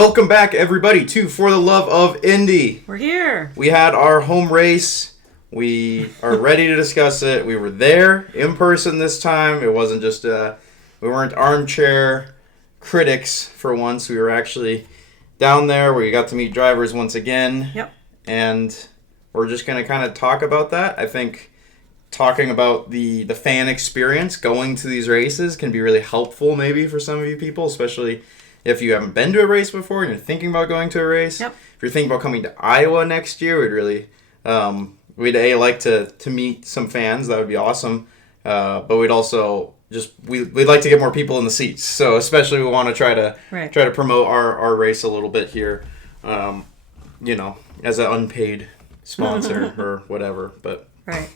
Welcome back, everybody, to For the Love of Indy. We're here. We had our home race. We are ready to discuss it. We were there in person this time. It wasn't just, we weren't armchair critics for once. We were actually down there where we got to meet drivers once again. Yep. And we're just going to kind of talk about that. I think talking about the fan experience going to these races can be really helpful maybe for some of you people, especially if you haven't been to a race before and you're thinking about going to a race. Yep. If you're thinking about coming to Iowa next year, we'd really we'd like to meet some fans. That would be awesome. But we'd also we'd like to get more people in the seats. So especially we want to try to promote our race a little bit here. As an unpaid sponsor or whatever. But right.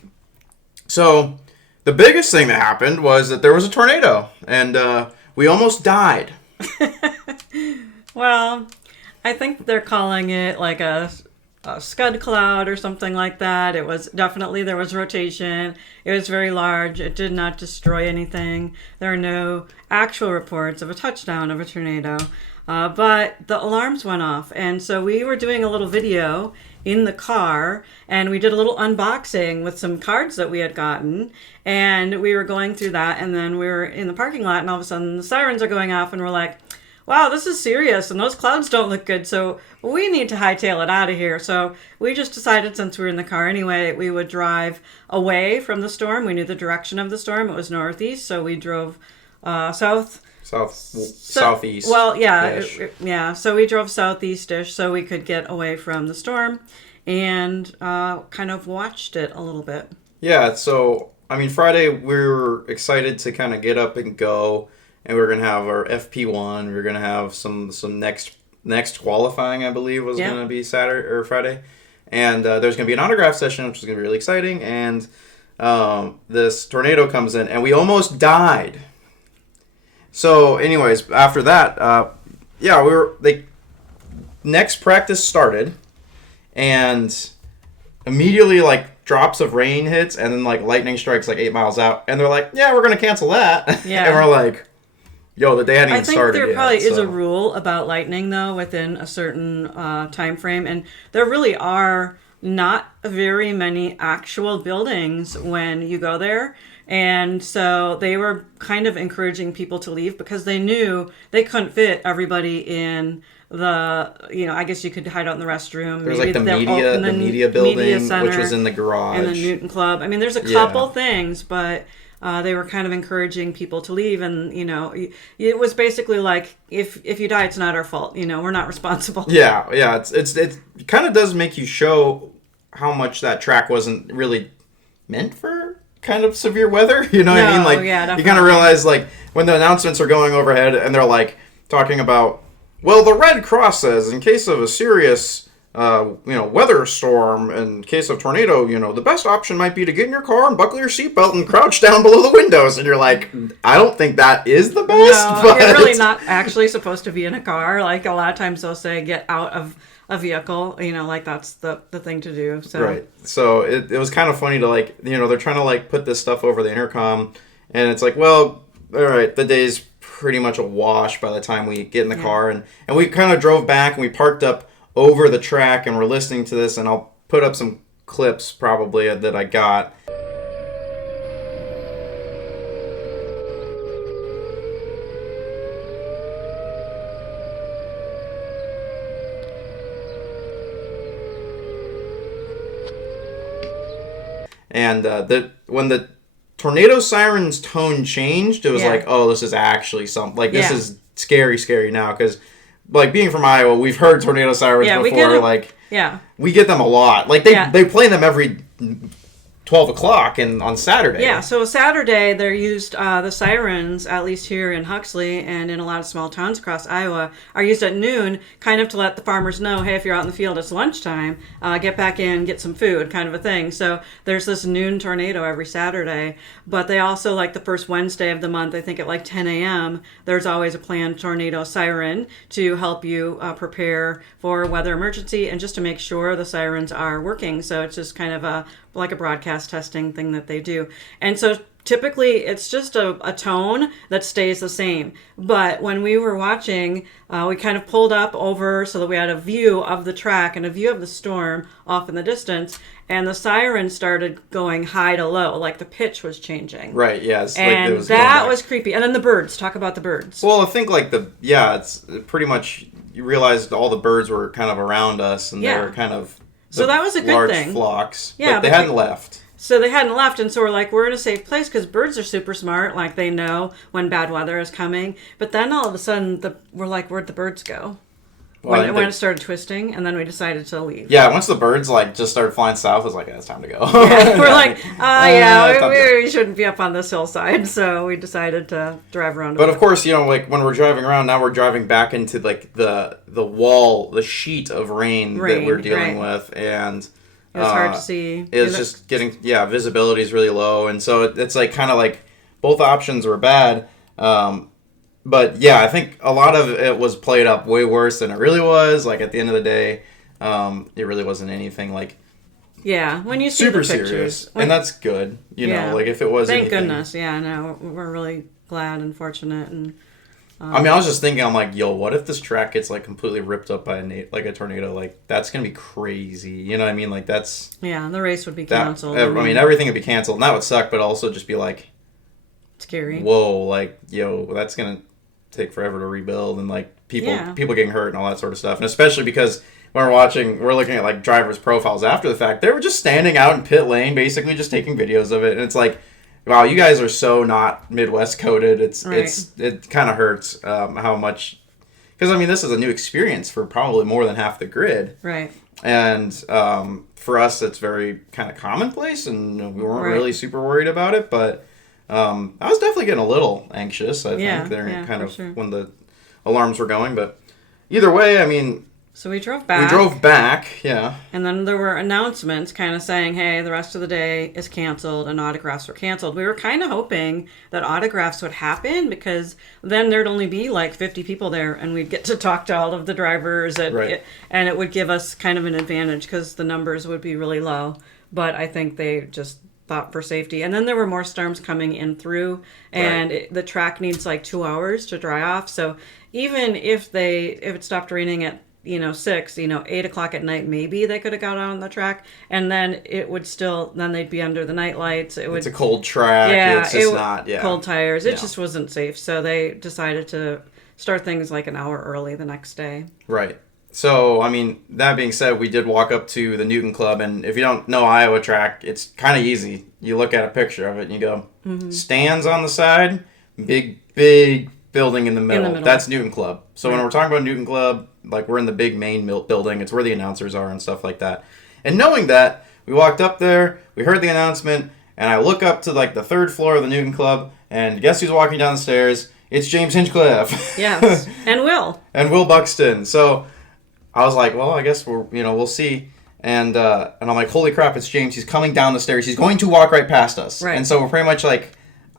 So the biggest thing that happened was that there was a tornado and we almost died. Well, I think they're calling it like a scud cloud or something like that. It was definitely, there was rotation. It was very large. It did not destroy anything. There are no actual reports of a touchdown of a tornado. But the alarms went off. And so we were doing a little video in the car, and we did a little unboxing with some cards that we had gotten, and we were going through that, and then we were in the parking lot, and all of a sudden the sirens are going off, and we're like, wow, this is serious, and those clouds don't look good, so we need to hightail it out of here. So we just decided, since we were in the car anyway, we would drive away from the storm. We knew the direction of the storm. It was northeast, so we drove southeast. Well, yeah. So we drove southeast-ish so we could get away from the storm and kind of watched it a little bit. Yeah, so, Friday we were excited to kind of get up and go, and we were going to have our FP1. We were going to have some next qualifying, I believe, was going to be Saturday or Friday. And there's going to be an autograph session, which is going to be really exciting. And this tornado comes in, and we almost died. So, anyways, after that, next practice started, and immediately, drops of rain hits, and then, lightning strikes, 8 miles out, and they're like, yeah, we're going to cancel that. Yeah. And we're like, yo, the day hadn't even started yet. I think there probably is a rule about lightning, though, within a certain time frame, and there really are not very many actual buildings when you go there. And so they were kind of encouraging people to leave because they knew they couldn't fit everybody in the, I guess you could hide out in the restroom. There's the media building, media center, which was in the garage. And the Newton Club. There's a couple things, but they were kind of encouraging people to leave. And, it was basically like, if you die, it's not our fault. We're not responsible. Yeah. It kind of does make you show how much that track wasn't really meant for kind of severe weather, what I mean? Yeah, you kind of realize, when the announcements are going overhead and they're, talking about, well, the Red Cross says in case of a serious, weather storm, in case of tornado, the best option might be to get in your car and buckle your seatbelt and crouch down below the windows. And you're like, I don't think that is the best. No, but you're really not actually supposed to be in a car. A lot of times they'll say get out of a vehicle, that's the thing to do. So. Right. So it was kind of funny to they're trying to put this stuff over the intercom, and it's well, all right, the day's pretty much a wash by the time we get in the car, and we kind of drove back and we parked up over the track and we're listening to this, and I'll put up some clips probably that I got. And when the tornado siren's tone changed, it was oh, this is actually something. This is scary now. Because, being from Iowa, we've heard tornado sirens before. We get them a lot. They play them every 12 o'clock on Saturday. Yeah, so Saturday they're used, the sirens, at least here in Huxley and in a lot of small towns across Iowa, are used at noon, kind of to let the farmers know, hey, if you're out in the field, it's lunchtime, get back in, get some food, kind of a thing. So there's this noon tornado every Saturday, but they also, the first Wednesday of the month, I think at 10 a.m., there's always a planned tornado siren to help you prepare for a weather emergency and just to make sure the sirens are working. So it's just kind of a broadcast testing thing that they do. And so typically it's just a tone that stays the same. But when we were watching, we kind of pulled up over so that we had a view of the track and a view of the storm off in the distance. And the siren started going high to low, like the pitch was changing. Right, yes. And like that was creepy. And then the birds. Talk about the birds. Well, I think like it's pretty much, you realized all the birds were kind of around us, and they were kind of so that was a good large thing. Flocks. Yeah, but they hadn't left. So they hadn't left, and so we're like, we're in a safe place because birds are super smart. Like, they know when bad weather is coming. But then all of a sudden, we're like, where'd the birds go? Well, when it started twisting, and then we decided to leave. Yeah, once the birds like just started flying south, it was like, it's time to go. Yeah, we're like, we shouldn't be up on this hillside, so we decided to drive around. But of course, like when we're driving around, now we're driving back into like the wall, the sheet of rain that we're dealing with, and it was hard to see. It's just getting visibility is really low, and so it's like kind of like both options were bad. But yeah, I think a lot of it was played up way worse than it really was. Like at the end of the day, it really wasn't anything like when you see super the pictures, serious, and that's good. You know, like if it was, thank goodness. Yeah, no, we're really glad and fortunate. And I mean, I was just thinking, I'm like, yo, what if this track gets like completely ripped up by a tornado? Like that's gonna be crazy. You know what I mean? Like that's the race would be canceled. I mean, everything would be canceled, and that would suck. But also just be like scary. Whoa, like yo, that's gonna take forever to rebuild, and like people getting hurt and all that sort of stuff. And especially because when we're looking at like drivers' profiles after the fact, they were just standing out in pit lane, basically just taking videos of it. And it's like, wow, you guys are so not Midwest coded. It kind of hurts how much, because I mean this is a new experience for probably more than half the grid, right? And for us, it's very kind of commonplace, and we weren't really super worried about it, but. I was definitely getting a little anxious, I think, when the alarms were going. But either way, I mean... So we drove back. Yeah. And then there were announcements kind of saying, hey, the rest of the day is canceled and autographs were canceled. We were kind of hoping that autographs would happen because then there'd only be like 50 people there and we'd get to talk to all of the drivers. And it would give us kind of an advantage because the numbers would be really low. But I think they just... thought for safety. And then there were more storms coming in through, and the track needs like 2 hours to dry off. So even if it stopped raining at 6, 8 o'clock at night, maybe they could have got on the track, and then it would still, then they'd be under the night lights. It's a cold track. It's just cold tires. It just wasn't safe. So they decided to start things like an hour early the next day. Right. So, I mean, that being said, we did walk up to the Newton Club, and if you don't know Iowa track, it's kind of easy. You look at a picture of it, and you go, stands on the side, big building in the middle. That's Newton Club. So when we're talking about Newton Club, like we're in the big main building. It's where the announcers are and stuff like that. And knowing that, we walked up there, we heard the announcement, and I look up to like the third floor of the Newton Club, and guess who's walking down the stairs? It's James Hinchcliffe. Yes, and Will. And Will Buxton. So... I was like, well, I guess we'll see. And I'm like, holy crap, it's James. He's coming down the stairs. He's going to walk right past us. Right. And so we're pretty much like,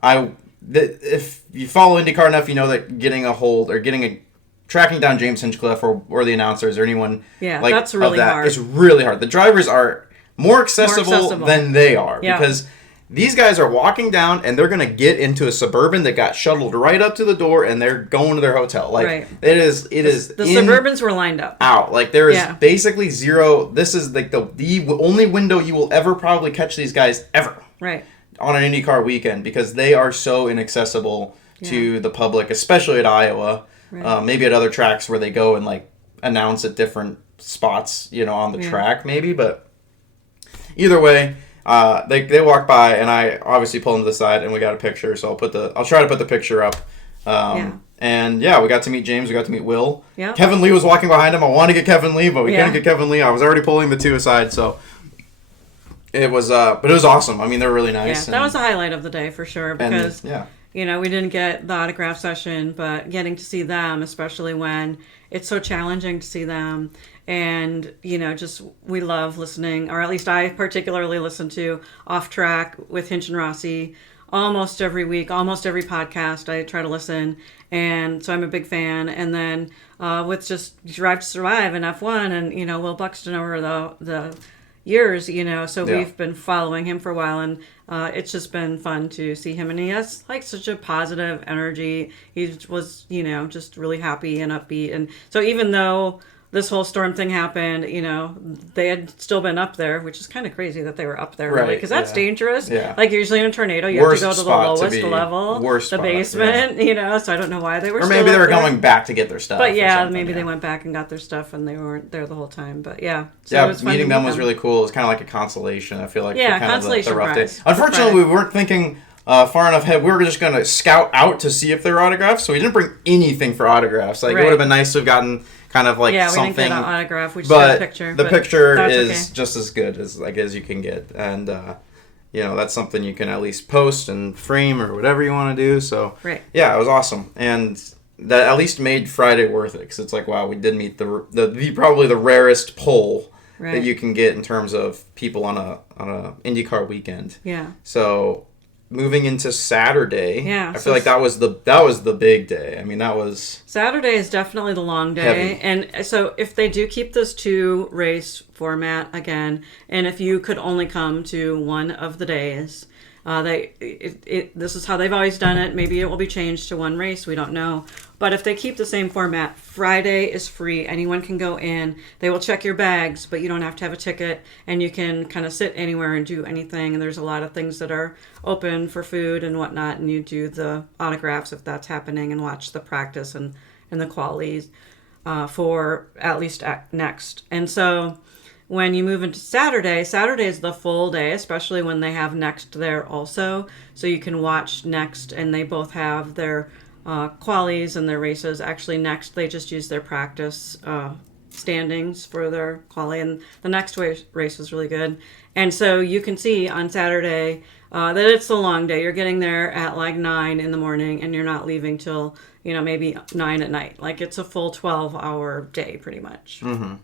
if you follow IndyCar enough, you know that tracking down James Hinchcliffe or the announcers or anyone that's really hard. It's really hard. The drivers are more accessible than they are because these guys are walking down and they're going to get into a Suburban that got shuttled right up to the door and they're going to their hotel. Like it is. The Suburbans were lined up. Out. Like there is basically zero. This is like the only window you will ever probably catch these guys ever. Right. On an IndyCar weekend because they are so inaccessible to the public, especially at Iowa. Right. Maybe at other tracks where they go and like announce at different spots, on the track maybe. But either way. They walk by and I obviously pull them to the side and we got a picture, so I'll try to put the picture up. And we got to meet James, we got to meet Will. Yeah. Kevin Lee was walking behind him. I wanted to get Kevin Lee, but we couldn't get Kevin Lee. I was already pulling the two aside, so it was but it was awesome. I mean, they were really nice. Yeah, that was the highlight of the day for sure because we didn't get the autograph session, but getting to see them, especially when it's so challenging to see them. And, just we love listening, or at least I particularly listen to Off Track with Hinch and Rossi almost every week, almost every podcast. I try to listen. And so I'm a big fan. And then with just Drive to Survive and F1 and, Will Buxton over the years, so Yeah. we've been following him for a while, and it's just been fun to see him. And he has like such a positive energy. He was, just really happy and upbeat. And so even though this whole storm thing happened, they had still been up there, which is kind of crazy that they were up there, Right, really, because that's dangerous. Yeah. Like usually in a tornado, you Worst have to go to the spot to lowest be. level, Worst the spot, basement, so I don't know why they were Or still maybe they up were there. going back to get their stuff. But or yeah, something, maybe yeah. they went back and got their stuff and they weren't there the whole time. But yeah. So Yeah, it was fun meeting to them meet was really cool. It was kind of like a consolation, I feel like, Yeah, for kind consolation of the rough prize day. for Unfortunately, Friday. we weren't thinking far enough ahead. We were just going to scout out to see if there were autographs, so we didn't bring anything for autographs. Like, it would have been nice to have gotten kind of like Yeah, we something. didn't get an autograph. We just got a picture. The picture that's is okay. just as good as you can get. And, that's something you can at least post and frame or whatever you want to do. So, Right. yeah, it was awesome. And that at least made Friday worth it, because it's like, wow, we did meet the probably the rarest poll that you can get in terms of people on a IndyCar weekend. Yeah. So moving into Saturday, Yeah, I feel like that was the big day. I mean, that was Saturday is definitely the long day. Heavy. And so if they do keep this 2-race format again, and if you could only come to one of the days, this is how they've always done it. Maybe it will be changed to 1 race. We don't know. But if they keep the same format, Friday is free. Anyone can go in. They will check your bags, but you don't have to have a ticket. And you can kind of sit anywhere and do anything. And there's a lot of things that are open for food and whatnot. And you do the autographs if that's happening and watch the practice and the qualies for at least next. And so when you move into Saturday is the full day, especially when they have Next there also. So you can watch Next, and they both have their qualies and their races. Actually, Next, they just use their practice standings for their quali, and the next race was really good. And so you can see on Saturday that it's a long day. You're getting there at like 9 in the morning, and you're not leaving till, maybe 9 at night. Like, it's a full 12-hour day, pretty much. Mm-hmm.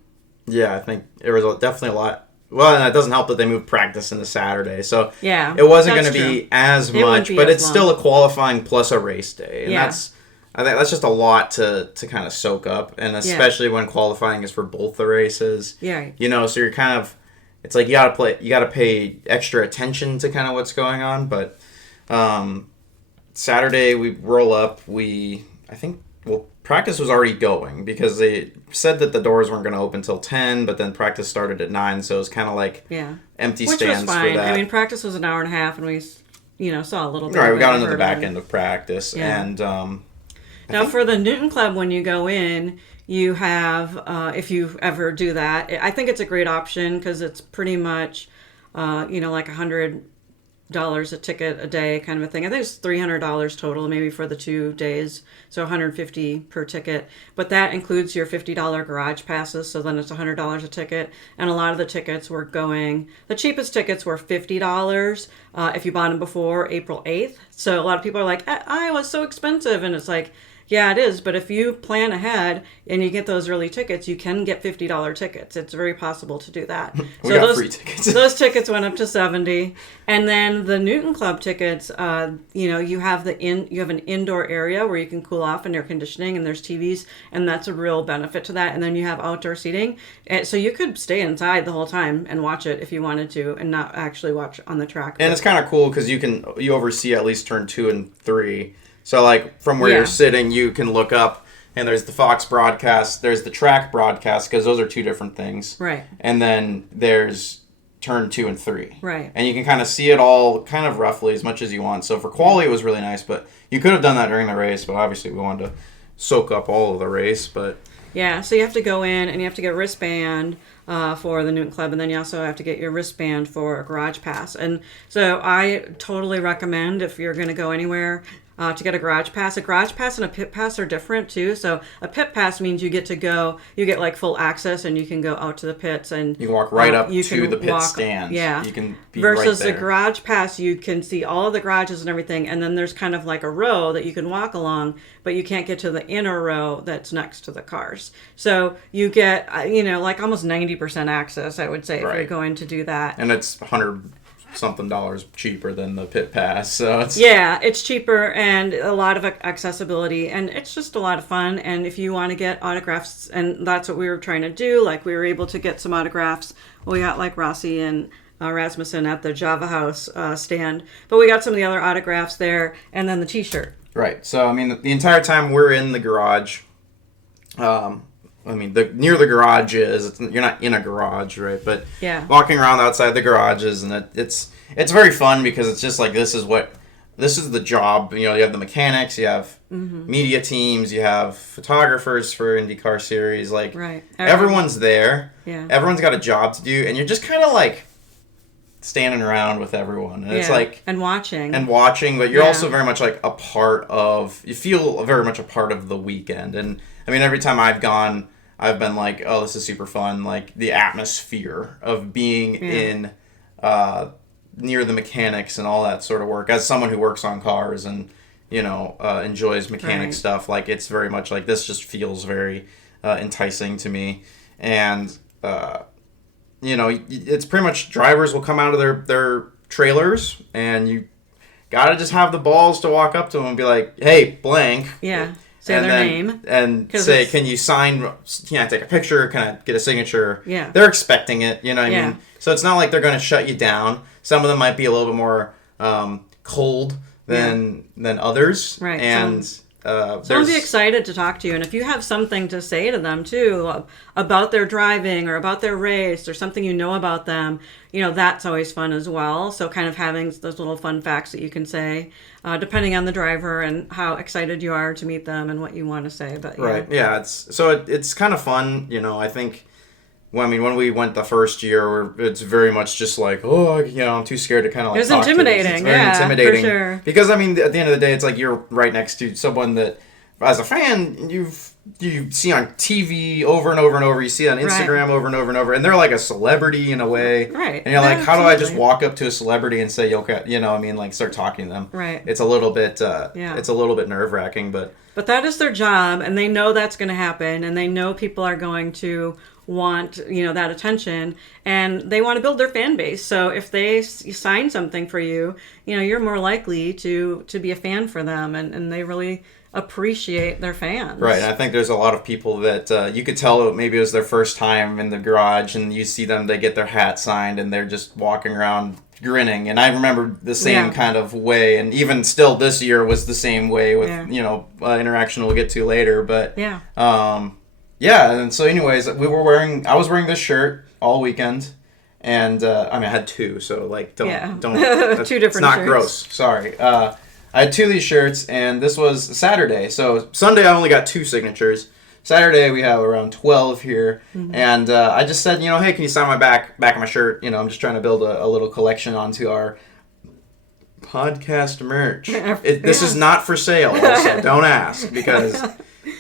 Yeah, I think there was definitely a lot. Well, and it doesn't help that they moved practice into Saturday, so yeah, it wasn't going to be as much, be but as it's long. still a qualifying plus a race day, and Yeah. I think that's just a lot to kind of soak up, and especially when qualifying is for both the races. Yeah. So you're kind of, it's like you gotta pay extra attention to kind of what's going on. But Saturday we roll up. Practice was already going because they said that the doors weren't going to open till 10, but then practice started at 9, so it was kind of like empty Which stands was fine. for that. I mean, practice was an hour and a half, and we, saw a little bit. Right, of we it got and into the heard back of it. end of practice, and Now, for the Newton Club, when you go in, you have, if you ever do that, I think it's a great option because it's pretty much, like $100 a ticket a day kind of a thing. I think it's $300 total, maybe for the 2 days, so $150 per ticket. But that includes your $50 garage passes, so then it's $100 a ticket. And a lot of the tickets were going, the cheapest tickets were $50 if you bought them before April 8th. So a lot of people are like, Iowa's so expensive, and it's like, yeah, it is, but if you plan ahead and you get those early tickets, you can get $50 tickets. It's very possible to do that. We got free tickets. Those tickets went up to $70, and then the Newton Club tickets, you have an indoor area where you can cool off and air conditioning, and there's TVs, and that's a real benefit to that. And then you have outdoor seating, so you could stay inside the whole time and watch it if you wanted to, and not actually watch on the track. And it's kind of cool because you oversee at least turn 2 and 3. So, like, from where you're sitting, you can look up, and there's the Fox broadcast, there's the track broadcast, because those are 2 different things. Right. And then there's turn 2 and 3. Right. And you can kind of see it all kind of roughly as much as you want. So, for quality, it was really nice, but you could have done that during the race, but obviously we wanted to soak up all of the race, but... Yeah, so you have to go in, and you have to get a wristband for the Newton Club, and then you also have to get your wristband for a garage pass. And so I totally recommend, if you're going to go anywhere, to get a garage pass. A garage pass and a pit pass are different too. So a pit pass means you get like full access, and you can go out to the pits, and you can walk right up to the pit stand. Yeah. You can be versus right there. a garage pass, you can see all of the garages and everything, and then there's kind of like a row that you can walk along, but you can't get to the inner row that's next to the cars. So you get, like almost 90% access, I would say, if you're going to do that. And it's 100 something dollars cheaper than the pit pass. So it's cheaper and a lot of accessibility, and it's just a lot of fun. And if you want to get autographs, and that's what we were trying to do, like we were able to get some autographs. We got like Rossi and Rasmussen at the Java House stand, but we got some of the other autographs there, and then the T-shirt. Right. So I mean, the entire time we're in the garage, near the garage you're not in a garage, right? But walking around outside the garages, and it's very fun because it's just like this is the job. You know, you have the mechanics, you have media teams, you have photographers for IndyCar series. Like everyone's there. Yeah. Everyone's got a job to do, and you're just kind of like standing around with everyone, and it's like and watching, but you're also very much like you feel very much a part of the weekend. And I mean, every time I've gone, I've been like, oh, this is super fun. Like the atmosphere of being in near the mechanics and all that sort of work, as someone who works on cars and enjoys mechanic stuff, like it's very much like this just feels very enticing to me. And it's pretty much drivers will come out of their trailers, and you gotta just have the balls to walk up to them and be like, hey, blank. Yeah. Say their name. And say, can you sign, can I take a picture? Can I get a signature? Yeah. They're expecting it, you know what I mean? So it's not like they're going to shut you down. Some of them might be a little bit more cold than others. Right. And they'll be excited to talk to you. And if you have something to say to them, too, about their driving or about their race or something you know about them, that's always fun as well. So kind of having those little fun facts that you can say, depending on the driver and how excited you are to meet them and what you want to say. But right. Yeah. It's kind of fun. I think, when we went the first year, it's very much just like, I'm too scared to kind of like. It was intimidating. It's very intimidating. For sure. Because at the end of the day, it's like you're right next to someone that, as a fan, you see on TV over and over and over. You see on Instagram over and over and over, and they're like a celebrity in a way. Right. And you're like, how do I just walk up to a celebrity and say, okay, start talking to them? Right. It's a little bit. It's a little bit nerve-wracking, but that is their job, and they know that's going to happen, and they know people are going to want that attention, and they want to build their fan base. So if they sign something for you, you're more likely to be a fan for them, and they really appreciate their fans. Right. And I think there's a lot of people that you could tell maybe it was their first time in the garage, and you see them, they get their hat signed, and they're just walking around grinning. And I remember the same kind of way, and even still this year was the same way with interaction we'll get to later. But and so anyways, I was wearing this shirt all weekend, and I had two, so like don't two different. It's not shirts. Gross. Sorry. I had two of these shirts, and this was Saturday. So Sunday I only got 2 signatures. Saturday we have around 12 here, and I just said, hey, can you sign my back of my shirt? I'm just trying to build a little collection onto our podcast merch. This is not for sale, so don't ask, because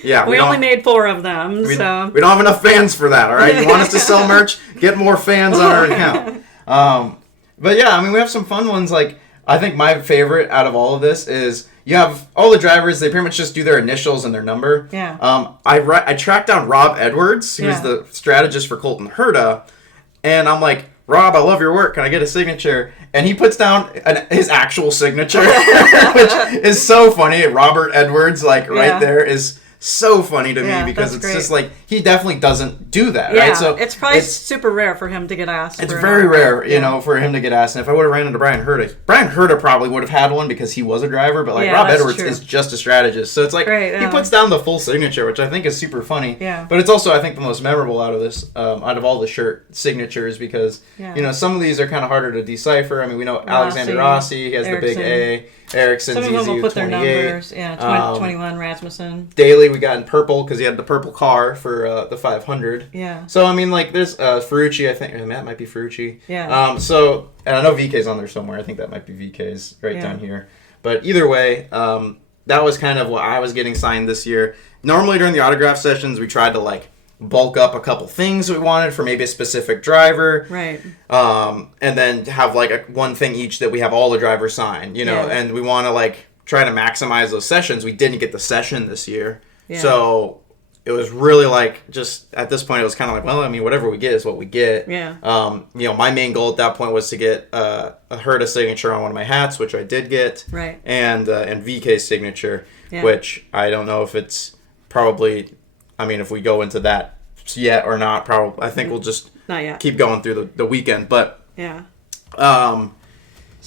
we only made 4 of them, so we don't have enough fans for that. All right, you want us to sell merch? Get more fans on our account. But we have some fun ones. Like, I think my favorite out of all of this is you have all the drivers, they pretty much just do their initials and their number. Yeah. I tracked down Rob Edwards, who's the strategist for Colton Herta, and I'm like, Rob, I love your work. Can I get a signature? And he puts down his actual signature, which is so funny. Robert Edwards, right there, is so funny to me, because it's just like, he definitely doesn't do that, right? So it's probably super rare for him to get asked. It's very rare, for him to get asked. And if I would have ran into Brian Herta probably would have had one because he was a driver, but Rob Edwards is just a strategist. So it's like, he puts down the full signature, which I think is super funny. Yeah. But it's also, I think, the most memorable out of this, out of all the shirt signatures, because, some of these are kind of harder to decipher. I mean, we know Alexander Rossi, he has Ericsson. The big A. Ericsson, some of them will put their 28. numbers. 21, Rasmussen. Daly, we got in purple because he had the purple car for the 500. Yeah. So, there's Ferrucci, I think. That might be Ferrucci. Yeah. And I know VK's on there somewhere. I think that might be VK's down here. But either way, that was kind of what I was getting signed this year. Normally during the autograph sessions, we tried to, bulk up a couple things we wanted for maybe a specific driver. Right. And then have, one thing each that we have all the drivers sign, and we want to, try to maximize those sessions. We didn't get the session this year. Yeah. So it was really like, just at this point, it was kind of like, well, I mean, whatever we get is what we get. Yeah. My main goal at that point was to get a Herta signature on one of my hats, which I did get. Right. And VK's signature, Yeah. which I don't know if it's probably, I mean, if we go into that yet or not, probably, I think we'll just Not yet. keep going through the weekend. But, Yeah. So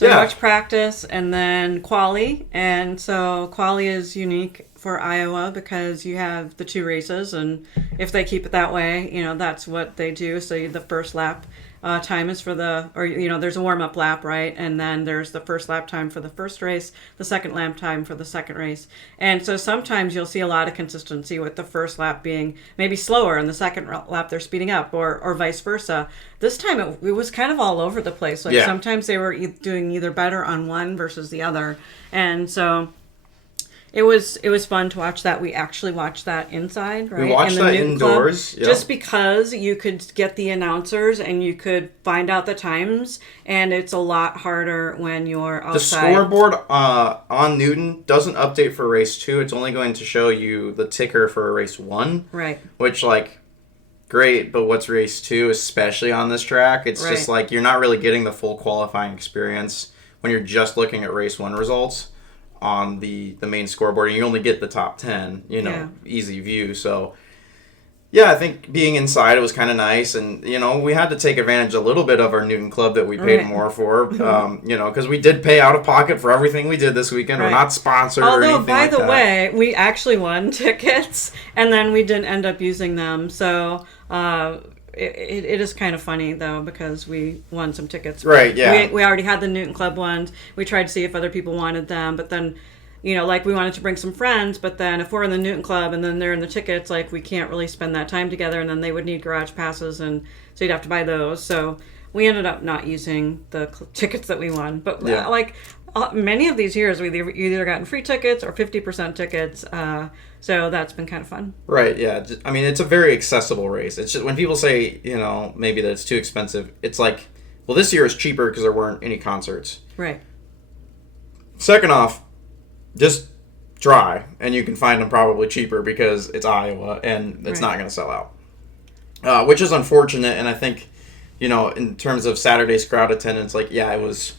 we watch practice and then quali. And so quali is unique for Iowa because you have the 2 races, and if they keep it that way, that's what they do. So the first lap time is for there's a warm-up lap, right? And then there's the first lap time for the first race, the second lap time for the second race. And so sometimes you'll see a lot of consistency with the first lap being maybe slower and the second lap they're speeding up, or vice versa. This time it was kind of all over the place. Like sometimes they were doing either better on one versus the other. And so it was fun to watch that. We actually watched that inside, right? We watched that indoors. Club, just because you could get the announcers and you could find out the times, and it's a lot harder when you're outside. The scoreboard on Newton doesn't update for race 2. It's only going to show you the ticker for race 1. Right. Which, like, great, but what's race 2, especially on this track? It's just like you're not really getting the full qualifying experience when you're just looking at race 1 results on the main scoreboard, and you only get the top 10, easy view. So yeah, I think being inside, it was kind of nice, and we had to take advantage a little bit of our Newton Club that we paid more for, because we did pay out of pocket for everything we did this weekend. We're not sponsored or anything like that. Although, by the way, we actually won tickets, and then we didn't end up using them. So it is kind of funny, though, because we won some tickets. Right, yeah. We already had the Newton Club ones. We tried to see if other people wanted them, but then, we wanted to bring some friends, but then if we're in the Newton Club and then they're in the tickets, like, we can't really spend that time together, and then they would need garage passes, and so you'd have to buy those. So we ended up not using the tickets that we won. But, many of these years, we either gotten free tickets or 50% tickets, so that's been kind of fun. Right, yeah. I mean, it's a very accessible race. It's just when people say, maybe that it's too expensive, it's like, well, this year is cheaper because there weren't any concerts. Right. Second off, just try, and you can find them probably cheaper because it's Iowa, and it's not going to sell out. Which is unfortunate, and I think, in terms of Saturday's crowd attendance, like, yeah, it was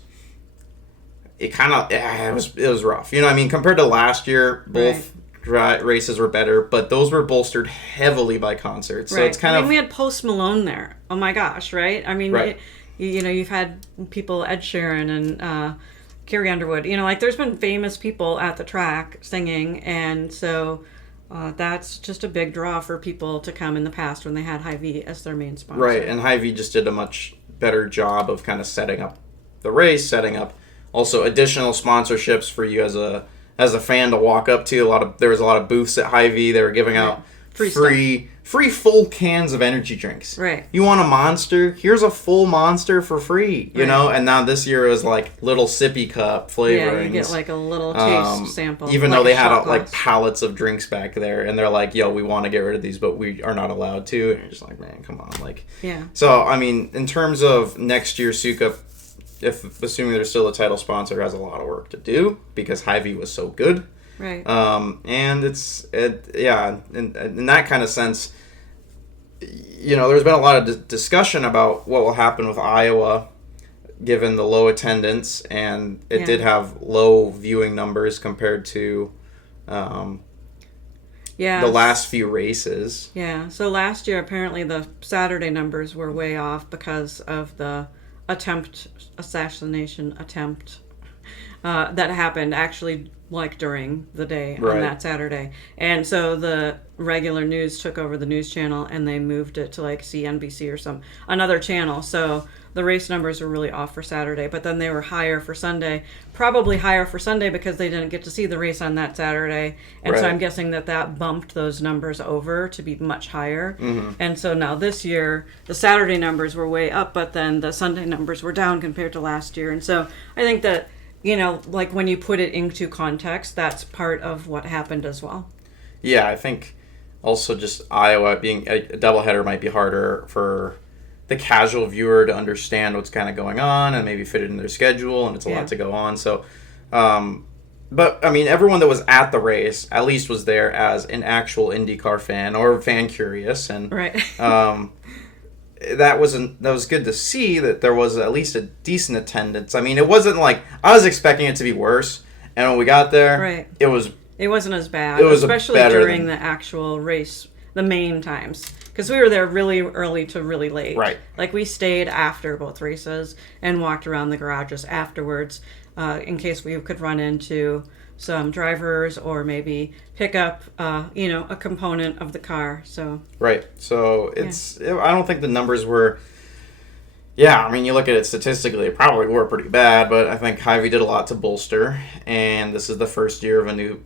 rough. I mean, compared to last year, both races were better, but those were bolstered heavily by concerts. So it's kind of... we had Post Malone there. Oh my gosh, right? I mean, you've had people, Ed Sheeran and Carrie Underwood. There's been famous people at the track singing, and so that's just a big draw for people to come in the past when they had Hy-Vee as their main sponsor. Right, and Hy-Vee just did a much better job of kind of setting up the race, setting up also additional sponsorships for you as a fan to walk up to. There was a lot of booths at Hy-Vee. They were giving out free full cans of energy drinks. Right. You want a Monster? Here's a full Monster for free. And now this year it was like little sippy cup flavorings. Yeah, you get like a little taste sample. Even though they had like pallets of drinks back there, and they're like, "Yo, we want to get rid of these, but we are not allowed to." And you're just like, "Man, come on!" Like, yeah. So I mean, in terms of next year's Suka, if assuming there's still a title sponsor, has a lot of work to do because Hy-Vee was so good. Right. And in that kind of sense, there's been a lot of discussion about what will happen with Iowa given the low attendance, and it did have low viewing numbers compared to the last few races. Yeah, so last year apparently the Saturday numbers were way off because of the assassination attempt that happened actually during the day on that Saturday. And so the regular news took over the news channel and they moved it to CNBC or another channel. So the race numbers were really off for Saturday, but then they were higher for Sunday. Probably higher for Sunday because they didn't get to see the race on that Saturday. And so I'm guessing that bumped those numbers over to be much higher. Mm-hmm. And so now this year, the Saturday numbers were way up, but then the Sunday numbers were down compared to last year. And so I think that, when you put it into context, that's part of what happened as well. Yeah, I think also just Iowa being a doubleheader might be harder for the casual viewer to understand what's kind of going on and maybe fit it in their schedule, and it's a lot to go on. So, but I mean, everyone that was at the race at least was there as an actual IndyCar fan or fan curious, and Right. that was good to see that there was at least a decent attendance. I mean, it wasn't like I was expecting it to be worse, and when we got there, Right. it wasn't as bad, It was especially better during the actual race, the main times. Because we were there really early to really late. Right. Like, we stayed after both races and walked around the garages afterwards in case we could run into some drivers or maybe pick up, a component of the car. So right. So I don't think the numbers were. Yeah, I mean, you look at it statistically, it probably were pretty bad, but I think Hy-Vee did a lot to bolster, and this is the first year of a new,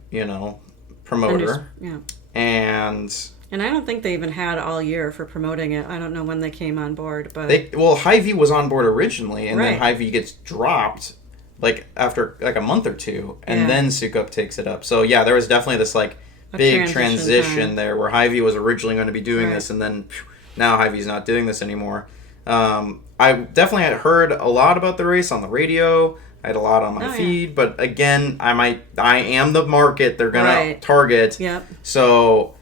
promoter. Yeah. And I don't think they even had all year for promoting it. I don't know when they came on board, but Hy-Vee was on board originally, and Right. then Hy-Vee gets dropped after a month or two, and then Sukup takes it up. So yeah, there was definitely this big transition there where Hy-Vee was originally going to be doing this, and then now Hy-Vee's not doing this anymore. I definitely had heard a lot about the race on the radio. I had a lot on my feed, but again, I am the market they're gonna target. Yep. So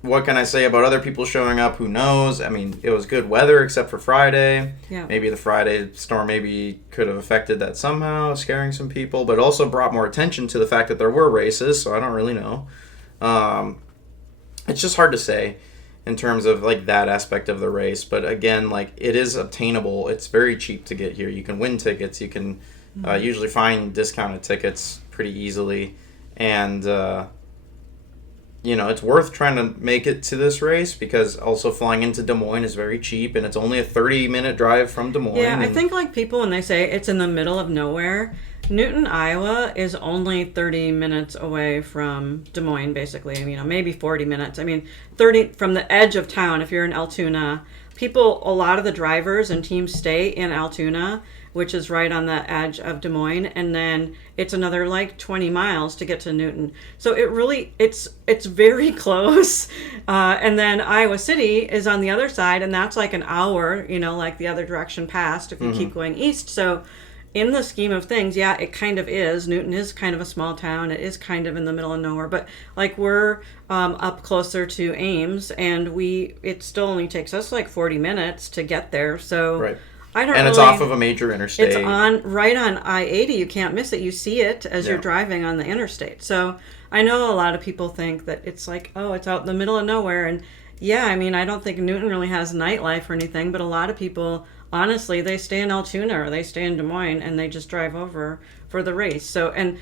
what can I say about other people showing up? Who knows? I mean, it was good weather except for Friday. Yeah. Maybe the Friday storm could have affected that somehow, scaring some people, but also brought more attention to the fact that there were races, so I don't really know. It's just hard to say in terms of that aspect of the race, but again, it is obtainable. It's very cheap to get here. You can win tickets. You can usually find discounted tickets pretty easily, and it's worth trying to make it to this race because also flying into Des Moines is very cheap, and it's only a 30-minute drive from Des Moines. Yeah, I think people when they say it's in the middle of nowhere, Newton, Iowa is only 30 minutes away from Des Moines, basically. Maybe 40 minutes. 30 from the edge of town. If you're in Altoona, a lot of the drivers and teams stay in Altoona, which is right on the edge of Des Moines, and then it's another 20 miles to get to Newton. So it's very close. And then Iowa City is on the other side, and that's an hour, the other direction past if you keep going east. So in the scheme of things, yeah, it kind of is. Newton is kind of a small town. It is kind of in the middle of nowhere, but we're up closer to Ames, and it still only takes us 40 minutes to get there. So right. And it's off of a major interstate. It's right on I-80. You can't miss it. You see it as you're driving on the interstate. So I know a lot of people think that it's it's out in the middle of nowhere. And yeah, I don't think Newton really has nightlife or anything, but a lot of people, honestly, they stay in Altoona or they stay in Des Moines and they just drive over for the race. So, and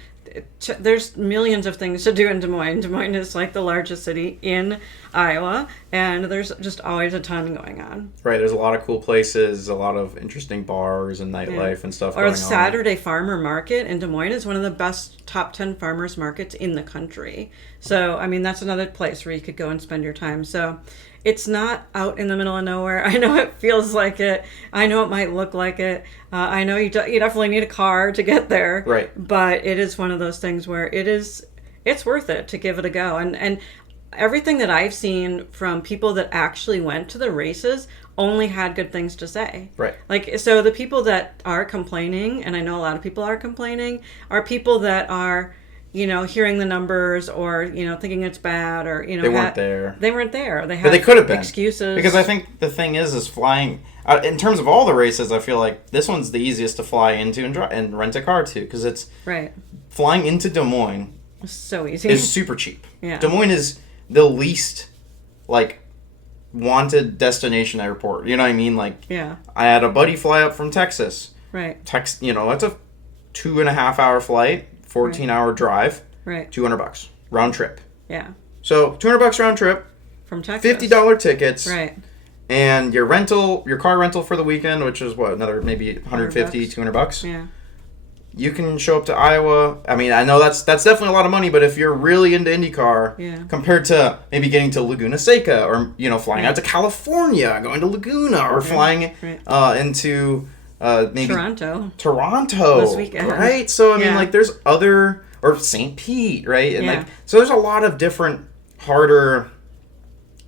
there's millions of things to do in Des Moines. Des Moines is the largest city in Iowa, and there's just always a ton going on. Right, there's a lot of cool places, a lot of interesting bars and nightlife and stuff going on. Or Saturday Farmer Market in Des Moines is one of the best top 10 farmers markets in the country. So, that's another place where you could go and spend your time. So, it's not out in the middle of nowhere. I know it feels like it. I know it might look like it. I know you definitely need a car to get there. Right. But it is one of those things where it's worth it to give it a go. And everything that I've seen from people that actually went to the races only had good things to say. Right. So the people that are complaining, and I know a lot of people are complaining, are people that are hearing the numbers or, thinking it's bad or, they weren't there. They weren't there. They had but they could have been. Excuses. Because I think the thing is flying, in terms of all the races, I feel like this one's the easiest to fly into and rent a car to because it's right. Flying into Des Moines it's so easy. is super cheap. Yeah. Des Moines is the least, wanted destination airport. You know what I mean? Yeah. I had a buddy fly up from Texas. Right. It's a 2.5 hour flight. 14-hour drive, right? $200 round trip. Yeah. So $200 round trip from Texas. $50 tickets, right? And your car rental for the weekend, which is another maybe $150, $200. Yeah. You can show up to Iowa. I know that's definitely a lot of money, but if you're really into IndyCar, compared to maybe getting to Laguna Seca or flying out to California, going to Laguna, or flying into. Maybe Toronto this weekend, right? So there's other, or St. Pete, right? And so there's a lot of different harder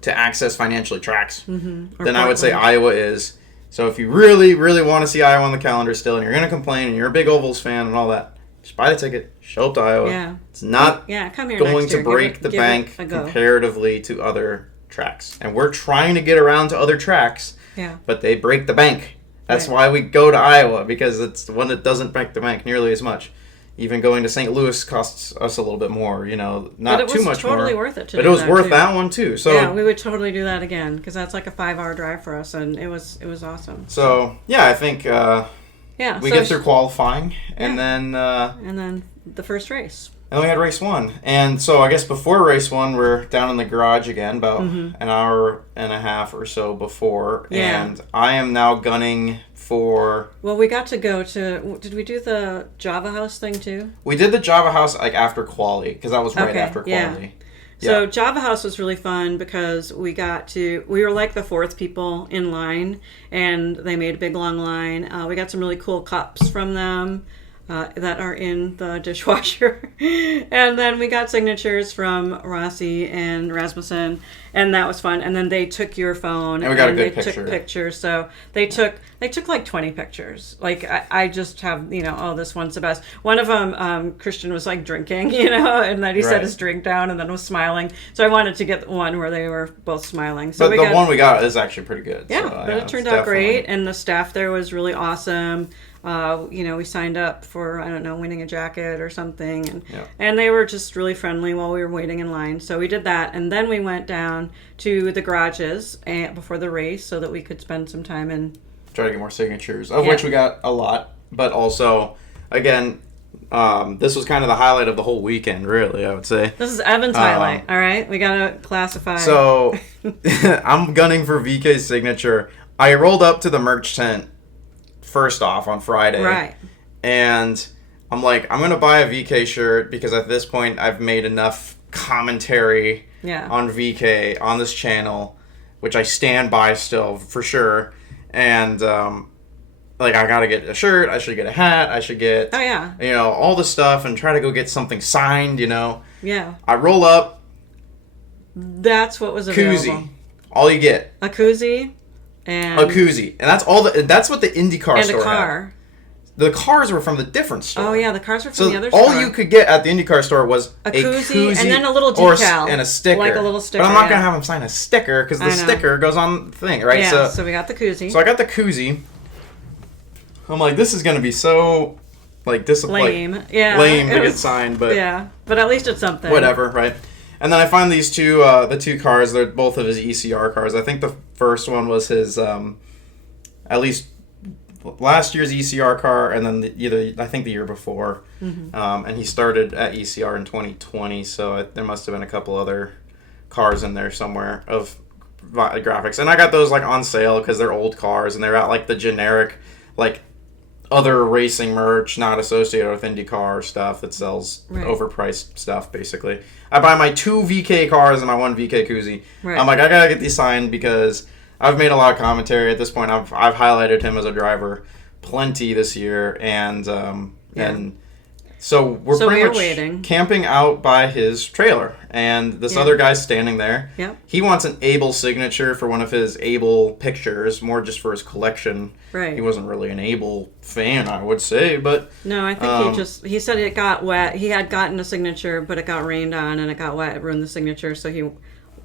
to access financially tracks than I would say Iowa is. So if you really, really want to see Iowa on the calendar still, and you're going to complain, and you're a big Ovals fan and all that, Just buy the ticket, show up to Iowa. Yeah. It's not come here going next to year. break the bank a go. comparatively to other tracks. And we're trying to get around to other tracks, but they break the bank. That's why we go to Iowa, because it's the one that doesn't break the bank nearly as much. Even going to St. Louis costs us a little bit more, not too much more. But it was totally worth it. But it was worth that one too. So yeah, we would totally do that again, because that's like a 5-hour drive for us, and it was awesome. So yeah, I think we get through qualifying, and then the first race. And then we had race 1. And so I guess before race 1, we're down in the garage again, about an hour and a half or so before. Yeah. And I am now gunning for... Well, we got to go to... Did we do the Java House thing too? We did the Java House after quali, because that was right after quali. Yeah. So Java House was really fun because we were like the 4th people in line, and they made a big long line. We got some really cool cups from them. That are in the dishwasher. And then we got signatures from Rossi and Rasmussen, and that was fun. And then they took your phone, and we got a good they picture. Took pictures. So they took like 20 pictures. Like I just have, this one's the best. One of them, Christian was like drinking, and then he set his drink down and then was smiling. So I wanted to get one where they were both smiling. So but the one we got is actually pretty good. Yeah, so, but it turned out great, and the staff there was really awesome. We signed up for, I don't know, winning a jacket or something. And they were just really friendly while we were waiting in line. So we did that. And then we went down to the garages before the race so that we could spend some time and try to get more signatures, of which we got a lot. But also, again, this was kind of the highlight of the whole weekend, really, I would say. This is Evan's highlight, all right? We got to classify. So I'm gunning for VK's signature. I rolled up to the merch tent first off on Friday. Right. And I'm like, I'm going to buy a VK shirt because at this point I've made enough commentary on VK on this channel, which I stand by still for sure. And I got to get a shirt, I should get a hat, I should get all the stuff and try to go get something signed, Yeah. I roll up. That's what was available. Koozie. All you get. A koozie. And a koozie, and that's what the IndyCar store and a car. had. The cars were from the different store. Oh yeah, the cars were from the other store. All you could get at the IndyCar store was a koozie and then a little decal and a sticker, like a little sticker. But I'm not gonna have him sign a sticker because the sticker goes on the thing, right? Yeah. So we got the koozie. So I got the koozie. I'm like, this is gonna be so lame. Lame to get signed, but but at least it's something. Whatever, right? And then I find these the two cars. They're both of his ECR cars. I think the first one was his, at least last year's ECR car, and then I think the year before. Mm-hmm. And he started at ECR in 2020, so there must have been a couple other cars in there somewhere of graphics. And I got those on sale because they're old cars, and they're at the generic other racing merch not associated with IndyCar stuff that sells overpriced stuff, basically. I buy my 2 VK cars and my 1 VK koozie. Right. I'm like, I gotta get these signed because I've made a lot of commentary at this point. I've highlighted him as a driver plenty this year, and so we're pretty much waiting. Camping out by his trailer, and this other guy's standing there. Yeah. He wants an Abel signature for one of his Abel pictures, more just for his collection. Right. He wasn't really an Abel fan, I would say, but... No, I think he said it got wet. He had gotten a signature, but it got rained on, and it got wet. It ruined the signature, so he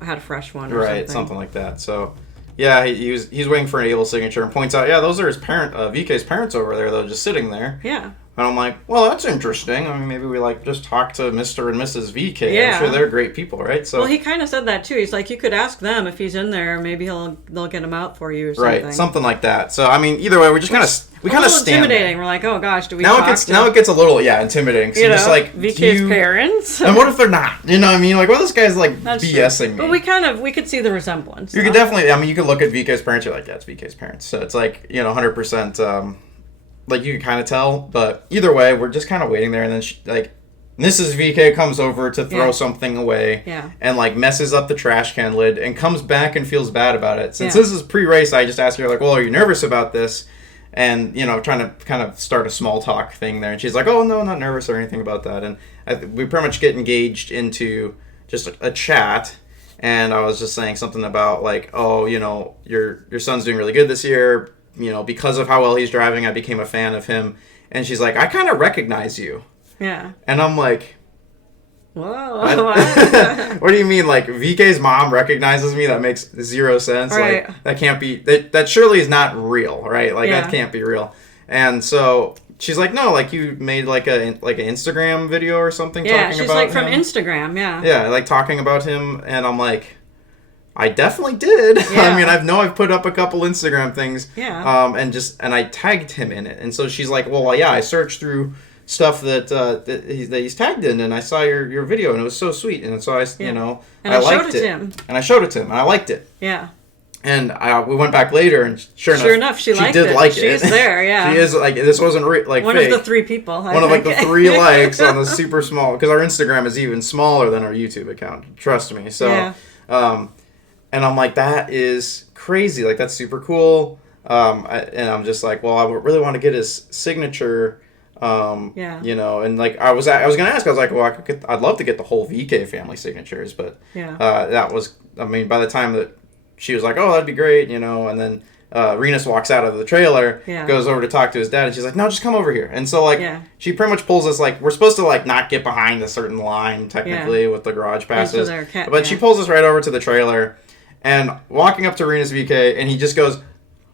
had a fresh one or something. Right, something like that. So, yeah, he's waiting for an Abel signature and points out, those are his VK's parents over there, though, just sitting there. Yeah. And I'm like, well, that's interesting. I mean, maybe we just talk to Mr. and Mrs. VK. Yeah. I'm sure they're great people, right? So, well, he kind of said that too. He's like, you could ask them if he's in there. Maybe they'll get him out for you or something. Right, something like that. So, I mean, either way, we just kind of stand intimidating. We're like, oh gosh, do we now it gets a little intimidating. So just VK's parents. And what if they're not? You know what I mean? Like, well, this guy's BSing me. But we could see the resemblance. You could definitely. I mean, you could look at VK's parents. You're like, yeah, it's VK's parents. So it's 100%. You can kind of tell, but either way, we're just kind of waiting there, and then Mrs. VK comes over to throw something away, and messes up the trash can lid, and comes back and feels bad about it. Since this is pre-race, I just asked her well, are you nervous about this? And trying to kind of start a small talk thing there, and she's like, oh no, not nervous or anything about that. And we pretty much get engaged into just a chat. And I was just saying something about your son's doing really good this year. Because of how well he's driving, I became a fan of him. And she's like, I kind of recognize you. Yeah. And I'm like, whoa. what do you mean? Like, VK's mom recognizes me? That makes zero sense. Right. Like, that can't be, that surely is not real, right? Like, Yeah. that can't be real. And so she's like, no, like, you made like an Instagram video or something talking about him. Yeah, she's like from Instagram, yeah. Yeah, like talking about him, and I'm like, I definitely did. Yeah. I mean, I've put up a couple Instagram things. Yeah. And I tagged him in it. And so she's like, well, yeah, I searched through stuff that he's tagged in, and I saw your video, and it was so sweet. And so I and I liked showed it to him. And I showed it to him, and I liked it. Yeah. And we went back later, and sure enough, she liked did it. like She's it. there, yeah. She is like, this wasn't like one fake. of the 3 people. One of like the 3 likes on the super small, because our Instagram is even smaller than our YouTube account. Trust me. So, and I'm like, that is crazy. Like, that's super cool. And I'm just like, well, I really want to get his signature. You know, and like I was gonna ask, I was like, well, I'd love to get the whole VK family signatures, but that was, I mean, by the time that she was like, oh, that'd be great, you know, and then Renus walks out of the trailer, goes over to talk to his dad, and she's like, no, just come over here. And so like she pretty much pulls us, like, we're supposed to like not get behind a certain line technically with the garage passes, but she pulls us right over to the trailer, and walking up to Renus VK, and he just goes,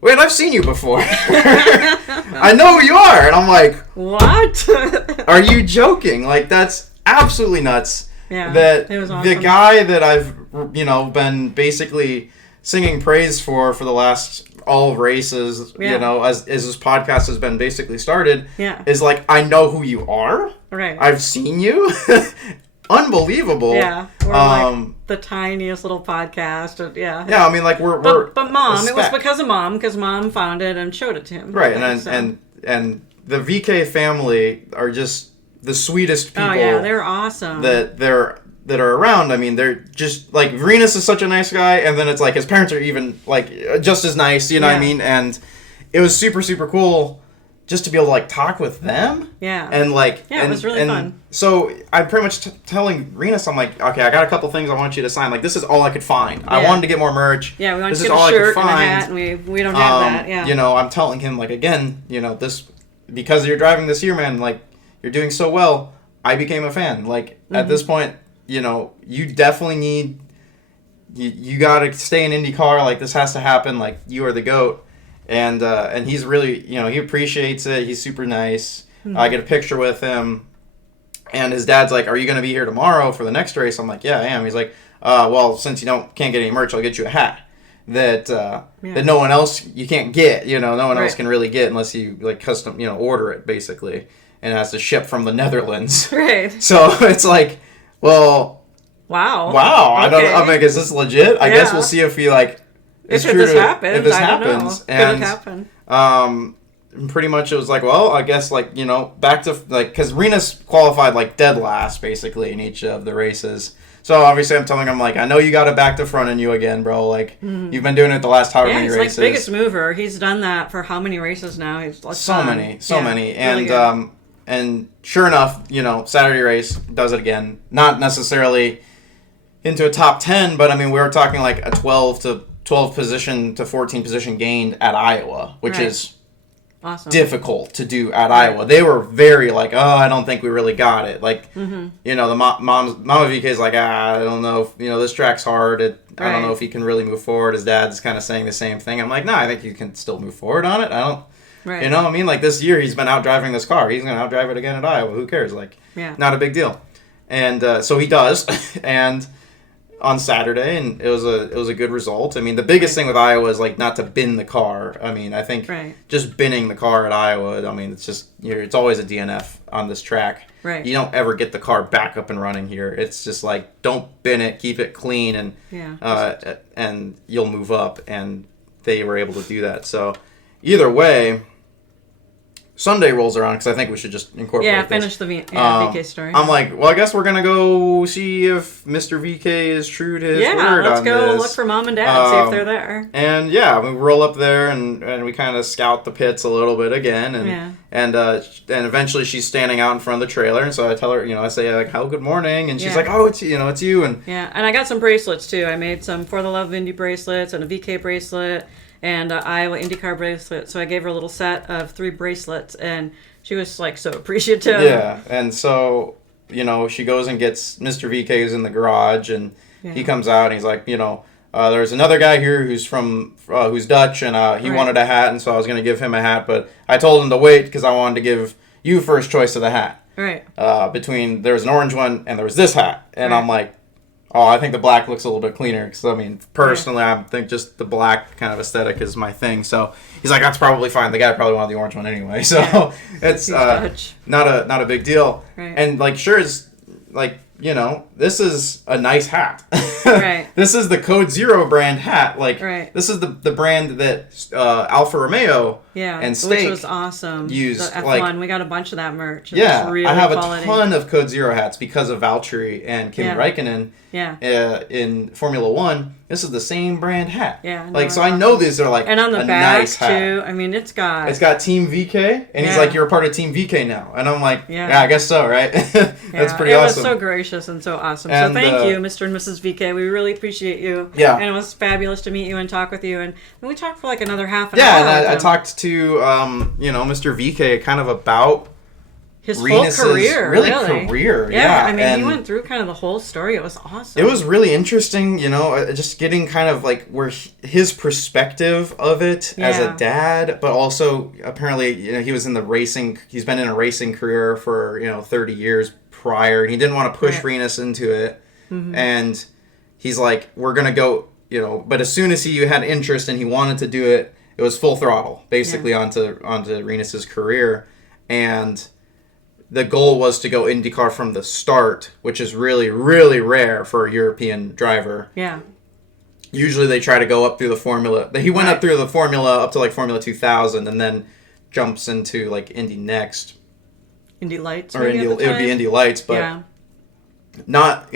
wait, I've seen you before. I know who you are. And I'm like, what? Are you joking? Like, that's absolutely nuts. Yeah, that it was awesome. The guy that I've, you know, been basically singing praise for the last all of races, you know, as this podcast has been basically started, is like, I know who you are. Right. I've seen you. Unbelievable. Yeah. We're like the tiniest little podcast. Yeah, I mean, like, we're but mom, it was because of mom, because mom found it and showed it to him. Right. And the VK family are just the sweetest people. Oh yeah, they're awesome. That are around. I mean, they're just like, Renus is such a nice guy, and then it's like his parents are even like just as nice, you know what I mean? And it was super, super cool just to be able to like talk with them. Yeah. And like, it was really fun. So I'm pretty much telling Renus, I'm like, okay, I got a couple things I want you to sign. Like, this is all I could find. I wanted to get more merch. Yeah, we wanted to get a shirt and a hat, and we don't have that. Yeah. You know, I'm telling him, like, again, you know, this, because you're driving this year, man, like, you're doing so well, I became a fan. Like, at this point, you know, you definitely need, you got to stay in IndyCar. Like, this has to happen. Like, you are the GOAT. And he's really, you know, he appreciates it. He's super nice. I get a picture with him. And his dad's like, are you going to be here tomorrow for the next race? I'm like, yeah, I am. He's like, well, since you can't get any merch, I'll get you a hat that no one else, you can't get, you know, no one else can really get unless you, like, custom, you know, order it, basically. And it has to ship from the Netherlands. Right. So it's like, well. Wow. I don't know. I'm like, is this legit? I guess we'll see if he, like, if this happens. If this happens. And, could happen. Pretty much it was like, well, I guess, like, you know, back to, like, because Renus qualified, like, dead last, basically, in each of the races. So, obviously, I'm telling him, like, I know you got it back to front in you again, bro. Like, you've been doing it the last however many races. He's, like, biggest mover. He's done that for how many races now? He's like, so many. And, and sure enough, you know, Saturday race does it again. Not necessarily into a top 10, but, I mean, we were talking, like, a 12 position to 14 position gained at Iowa, which is awesome. Difficult to do at Iowa. They were very like, oh, I don't think we really got it. Like, you know, the Mama VK is like, I don't know if, you know, this track's hard. I don't know if he can really move forward. His dad's kind of saying the same thing. I'm like, no, I think you can still move forward on it. I don't, you know what I mean? Like, this year he's been out driving this car. He's going to outdrive it again at Iowa. Who cares? Like, not a big deal. And so he does. And on Saturday, and it was a good result. I mean, the biggest thing with Iowa is, like, not to bin the car. I mean, I think just binning the car at Iowa, I mean, it's just, it's always a DNF on this track. Right. You don't ever get the car back up and running here. It's just like, don't bin it, keep it clean, and you'll move up. And they were able to do that. So either way, Sunday rolls around, because I think we should just incorporate finish the VK story. I'm like, well, I guess we're going to go see if Mr. VK is true to his word on this. Let's go look for Mom and Dad, see if they're there. And, we roll up there, and we kind of scout the pits a little bit again. And eventually she's standing out in front of the trailer, and so I tell her, I say, like, good morning. And she's like, oh, it's you. And I got some bracelets, too. I made some For the Love of Indy bracelets and a VK bracelet. and Iowa IndyCar bracelet. So I gave her a little set of 3 bracelets, and she was like so appreciative. Yeah, and so, she goes and gets Mr. VK who's in the garage, and he comes out and he's like, there's another guy here who's who's Dutch, and he wanted a hat, and so I was going to give him a hat, but I told him to wait because I wanted to give you first choice of the hat. Right. There was an orange one and there was this hat, and I'm like, oh, I think the black looks a little bit cleaner, because personally, I think just the black kind of aesthetic is my thing. So he's like, that's probably fine. The guy probably wanted the orange one anyway, so it's not a big deal. Right. And sure as this is a nice hat. Right. This is the Code Zero brand hat. This is the brand that Alfa Romeo and Stake, which was awesome. Used the F1. We got a bunch of that merch. It was really I have quality. a ton of Code Zero hats because of Valtteri and Kimi Räikkönen. In Formula One. This is the same brand hat. Yeah. So I know these are and on the back nice hat. too. It's got Team VK, and he's like, you're a part of Team VK now, and I'm like, I guess so, right? That's pretty awesome. It was so gracious and so awesome. And, so thank you, Mr. and Mrs. VK. We really appreciate you. Yeah. And it was fabulous to meet you and talk with you, and we talked for like another half an hour. Yeah, and I talked to Mr. VK kind of about his Renus's whole career, career. Yeah, he went through kind of the whole story. It was awesome. It was really interesting, just getting kind of like where his perspective of it as a dad, but also apparently, he was in the racing. He's been in a racing career for 30 years prior, and he didn't want to push Renus into it. Mm-hmm. And he's like, we're gonna go, But as soon as he had interest and he wanted to do it, it was full throttle, basically onto Renus's career, and the goal was to go IndyCar from the start, which is really, really rare for a European driver. Yeah. Usually they try to go up through the Formula. He went up through the Formula up to like Formula 2000, and then jumps into like Indy next. Indy Lights. Or Indy, it would be Indy Lights, but not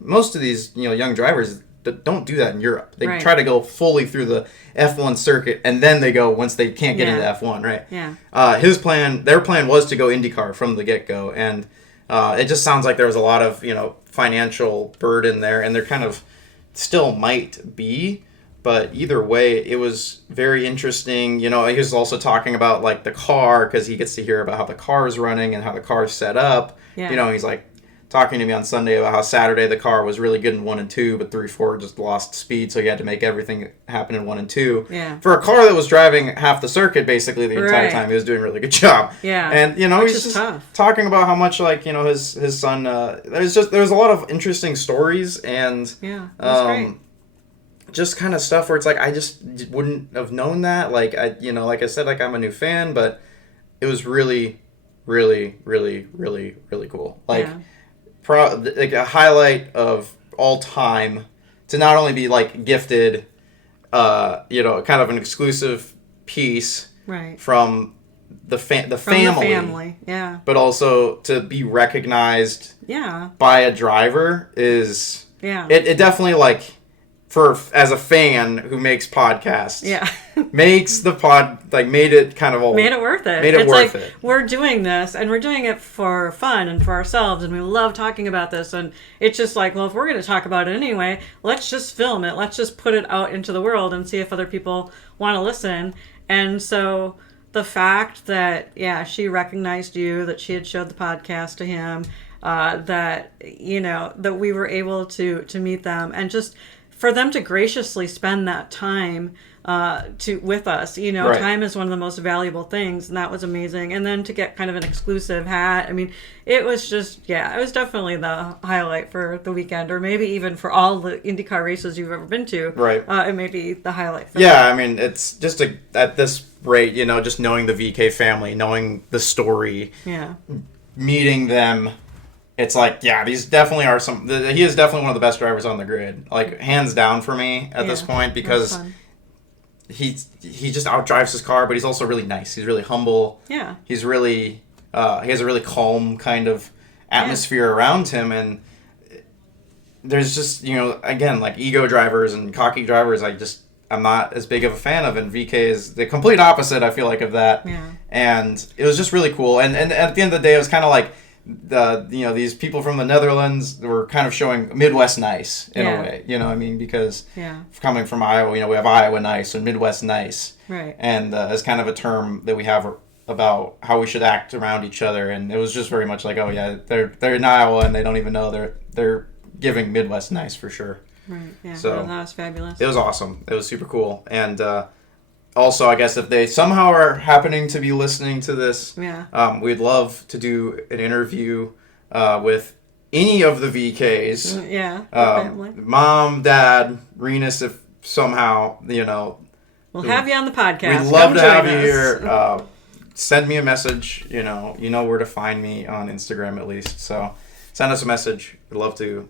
most of these young drivers don't do that in Europe. They try to go fully through the F1 circuit, and then they go once they can't get into F1, right? Yeah. Their plan was to go IndyCar from the get-go, and it just sounds like there was a lot of, financial burden there, and there kind of still might be, but either way, it was very interesting. He was also talking about, like, the car, because he gets to hear about how the car is running and how the car is set up. Yeah. He's like, talking to me on Sunday about how Saturday the car was really good in 1 and 2, but 3-4 just lost speed, so he had to make everything happen in 1 and 2. Yeah. For a car that was driving half the circuit basically the entire time, he was doing a really good job. Yeah. And Which he's is just tough. talking about how much his son. There was a lot of interesting stories, and great. just kind of stuff where it's like I just wouldn't have known that. Like I said, like I'm a new fan, but it was really, really, really, really, really cool. Like. Like a highlight of all time to not only be like gifted, kind of an exclusive piece from the family, but also to be recognized, by a driver is, it definitely like. As a fan who makes podcasts, makes the made it kind of made it worth it. It's worth it. We're doing this, and we're doing it for fun and for ourselves, and we love talking about this. And it's just like, well, if we're going to talk about it anyway, let's just film it. Let's just put it out into the world and see if other people want to listen. And so the fact that she recognized you, that she had showed the podcast to him, that that we were able to meet them, and just for them to graciously spend that time with us. Time is one of the most valuable things, and that was amazing. And then to get kind of an exclusive hat. I mean, it was just, it was definitely the highlight for the weekend, or maybe even for all the IndyCar races you've ever been to. Right. It may be the highlight for I mean, it's just at this rate, just knowing the VK family, knowing the story, meeting them. It's like, these definitely are he is definitely one of the best drivers on the grid. Like, hands down for me at this point, because he just outdrives his car, but he's also really nice. He's really humble. Yeah. He's really, he has a really calm kind of atmosphere around him. And there's just, again, like ego drivers and cocky drivers, I'm not as big of a fan of, and VK is the complete opposite, I feel like, of that. Yeah. And it was just really cool. And at the end of the day, it was kind of like, these people from the Netherlands were kind of showing Midwest nice in a way. You know what I mean? Because coming from Iowa, we have Iowa nice and Midwest nice. Right. And as kind of a term that we have about how we should act around each other. And it was just very much like, oh, yeah, they're in Iowa and they don't even know they're giving Midwest nice for sure. Right, yeah. So that was fabulous. It was awesome. It was super cool. And also, I guess if they somehow are happening to be listening to this, we'd love to do an interview with any of the VKs. Yeah, family. Mom, Dad, Renus, if somehow, We'll have you on the podcast. We'd love to have you here. Send me a message. You know where to find me on Instagram at least. So send us a message. We'd love to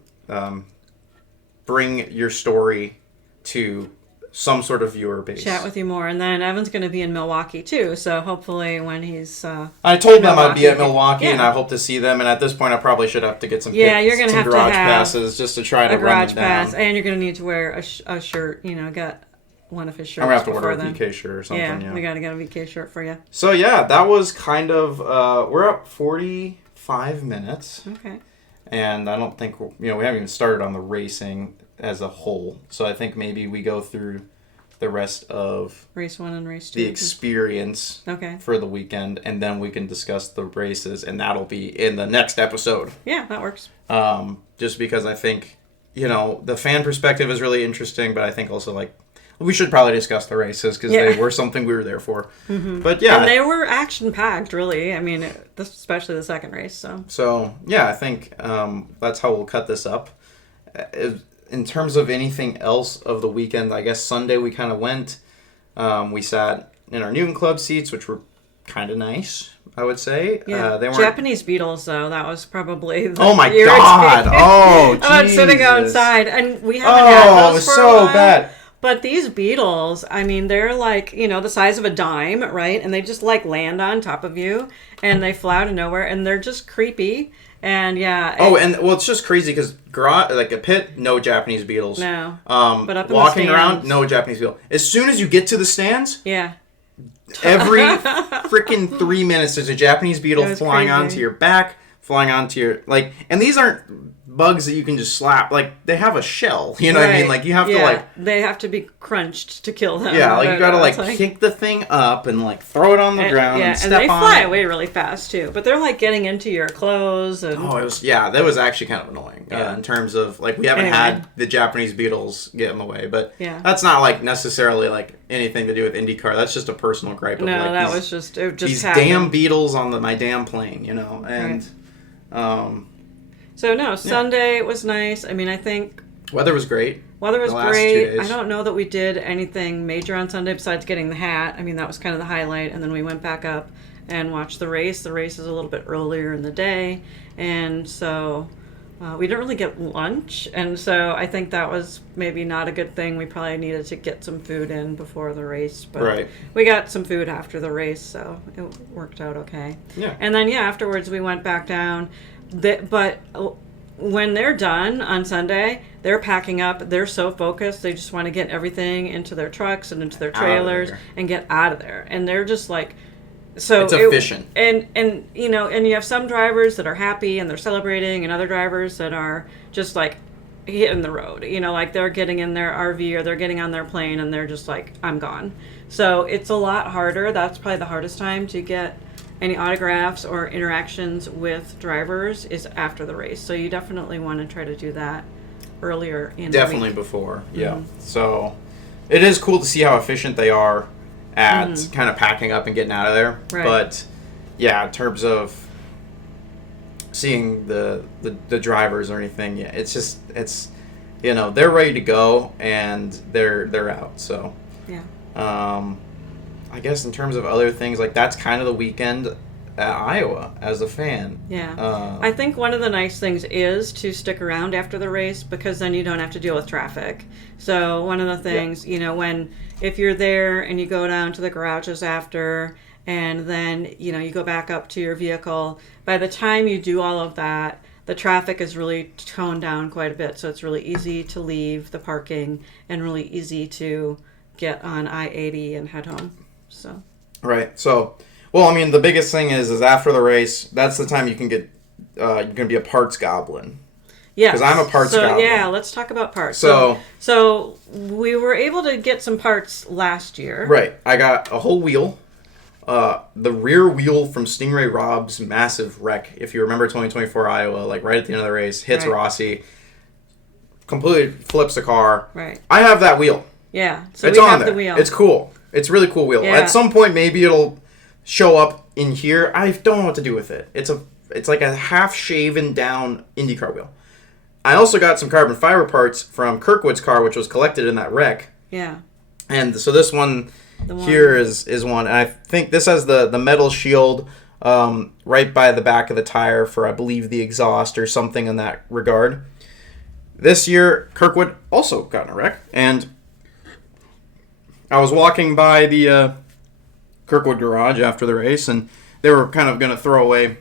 bring your story to some sort of viewer base. Chat with you more. And then Evan's going to be in Milwaukee too. So hopefully when he's I told them I'd be at Milwaukee and I hope to see them. And at this point I probably should have to get some you're gonna have garage to have passes just to try to run garage them down. pass. And you're going to need to wear a shirt. Get one of his shirts. I'm going to have to order then. a VK shirt or something. Yeah, we got to get a VK shirt for you. So that was kind of we're up 45 minutes. Okay. And I don't think we haven't even started on the racing as a whole. So I think maybe we go through the rest of race 1 and race 2. The experience for the weekend, and then we can discuss the races, and that'll be in the next episode. Yeah, that works. Just because I think, the fan perspective is really interesting, but I think also we should probably discuss the races because they were something we were there for. Mm-hmm. But and they were action packed, really. I mean, especially the second race. So I think that's how we'll cut this up. In terms of anything else of the weekend, I guess Sunday we kind of went. We sat in our Newton Club seats, which were kind of nice, I would say. Yeah. They weren't... Japanese beetles, though. That was probably the Oh, my God. Oh, about sitting outside. And we haven't had those for a while. Bad. But these beetles, I mean, they're the size of a dime, right? And they just land on top of you and they fly out of nowhere and they're just creepy. And it's just crazy because a pit, no Japanese beetles. No. But up in walking around, no Japanese beetle. As soon as you get to the stands, every freaking 3 minutes there's a Japanese beetle flying onto your back, flying onto your and these aren't bugs that you can just slap. They have a shell. You know what I mean? You have to they have to be crunched to kill them. Yeah, you gotta kick the thing up and throw it on the ground and step on it. And they fly away really fast too. But they're getting into your clothes and that was actually kind of annoying. In terms of we haven't had the Japanese beetles get in the way, but that's not necessarily anything to do with IndyCar. That's just a personal gripe of that was just these happened. Damn beetles on my damn plane, and Sunday was nice. I mean, I think weather was great. Weather was great. I don't know that we did anything major on Sunday besides getting the hat. I mean, that was kind of the highlight. And then we went back up and watched the race. The race is a little bit earlier in the day. And so we didn't really get lunch. And so I think that was maybe not a good thing. We probably needed to get some food in before the race. But we got some food after the race, so it worked out okay. Yeah. And then, afterwards we went back down. But when they're done on Sunday, they're packing up. They're so focused. They just want to get everything into their trucks and into their trailers and get out of there. And they're just so it's efficient. And you have some drivers that are happy and they're celebrating, and other drivers that are just hitting the road. They're getting in their RV or they're getting on their plane and they're just I'm gone. So it's a lot harder. That's probably the hardest time to get any autographs or interactions with drivers is after the race. So you definitely want to try to do that earlier in the week. Before. Yeah. Mm-hmm. So it is cool to see how efficient they are at kind of packing up and getting out of there. Right. But in terms of seeing the drivers or anything, it's they're ready to go and they're out. So I guess in terms of other things, that's kind of the weekend at Iowa as a fan. Yeah. I think one of the nice things is to stick around after the race because then you don't have to deal with traffic. So one of the things, if you're there and you go down to the garages after and then, you go back up to your vehicle, by the time you do all of that, the traffic is really toned down quite a bit. So it's really easy to leave the parking and really easy to get on I-80 and head home. Right. So, the biggest thing is after the race, that's the time you can get you're going to be a parts goblin. Yeah. Because I'm a parts goblin. Yeah, let's talk about parts. So we were able to get some parts last year. Right. I got a whole wheel. The rear wheel from Stingray Rob's massive wreck. If you remember 2024 Iowa, like right at the end of the race, hits Rossi. Completely flips the car. Right. I have that wheel. Yeah. So it's we on have there. the wheel. It's cool. It's a really cool wheel. Yeah. At some point, maybe it'll show up in here. I don't know what to do with it. It's like a half-shaven down IndyCar wheel. I also got some carbon fiber parts from Kirkwood's car, which was collected in that wreck. Yeah. And so this one here is one. And I think this has the metal shield right by the back of the tire for, I believe, the exhaust or something in that regard. This year, Kirkwood also got in a wreck. And I was walking by the Kirkwood garage after the race, and they were kind of going to throw away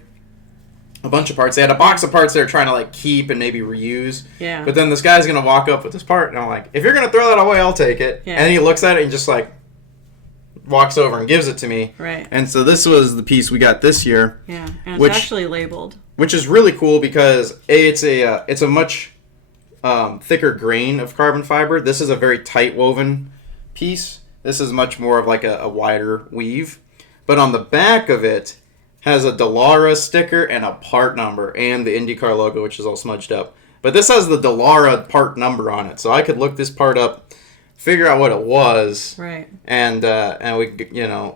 a bunch of parts. They had a box of parts they were trying to like keep and maybe reuse. Yeah. But then this guy's going to walk up with this part, and I'm like, if you're going to throw that away, I'll take it. Yeah. And he looks at it and just like walks over and gives it to me. Right. And so this was the piece we got this year. Yeah, and it's actually labeled. Which is really cool because it's a much thicker grain of carbon fiber. This is a very tight woven piece. This is much more of like a wider weave. But on the back of it has a Dallara sticker and a part number and the IndyCar logo, which is all smudged up. But this has the Dallara part number on it, so I could look this part up, figure out what it was, right? And we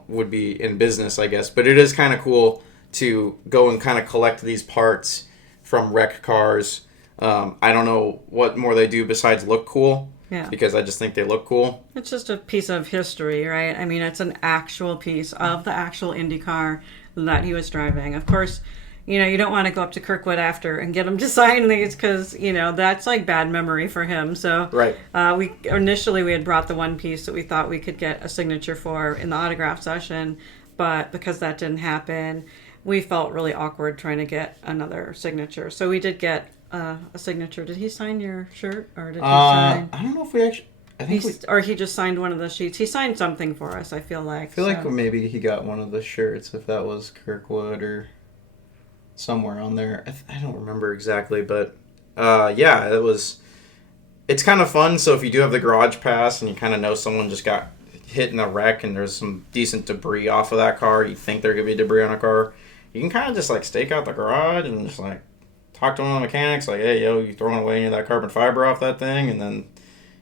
would be in business, I guess. But it is kind of cool to go and kind of collect these parts from wreck cars. I don't know what more they do besides look cool. Yeah. Because I just think they look cool. It's just a piece of history, right? I mean, it's an actual piece of the actual Indy car that he was driving. Of course, you don't want to go up to Kirkwood after and get him to sign these because, that's like bad memory for him. So right. We had brought the one piece that we thought we could get a signature for in the autograph session. But because that didn't happen, we felt really awkward trying to get another signature. So we did get a signature. Did he sign your shirt, or did he sign? I don't know if we actually. Or he just signed one of the sheets. He signed something for us, I feel like. I feel like maybe he got one of the shirts, if that was Kirkwood or somewhere on there. I don't remember exactly, but yeah, it was. It's kind of fun. So if you do have the garage pass and you kind of know someone just got hit in a wreck and there's some decent debris off of that car, you think there could be debris on a car, you can kind of just like stake out the garage and just like talk to one of the mechanics, like, hey, yo, you throwing away any of that carbon fiber off that thing? And then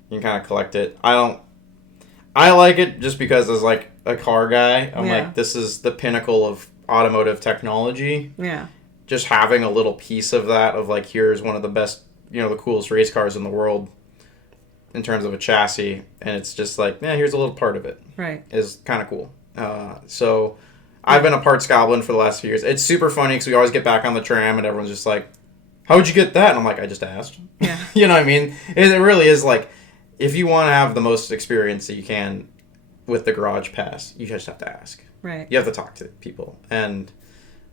you can kind of collect it. I like it just because as like a car guy, I'm like, this is the pinnacle of automotive technology. Yeah. Just having a little piece of that, of like, here's one of the best, the coolest race cars in the world in terms of a chassis. And it's just like, here's a little part of it. Right. Is kind of cool. So I've been a parts goblin for the last few years. It's super funny because we always get back on the tram and everyone's just like, how'd you get that? And I'm like, I just asked. Yeah. You know what I mean? It really is like, if you want to have the most experience that you can with the garage pass, you just have to ask. Right. You have to talk to people. And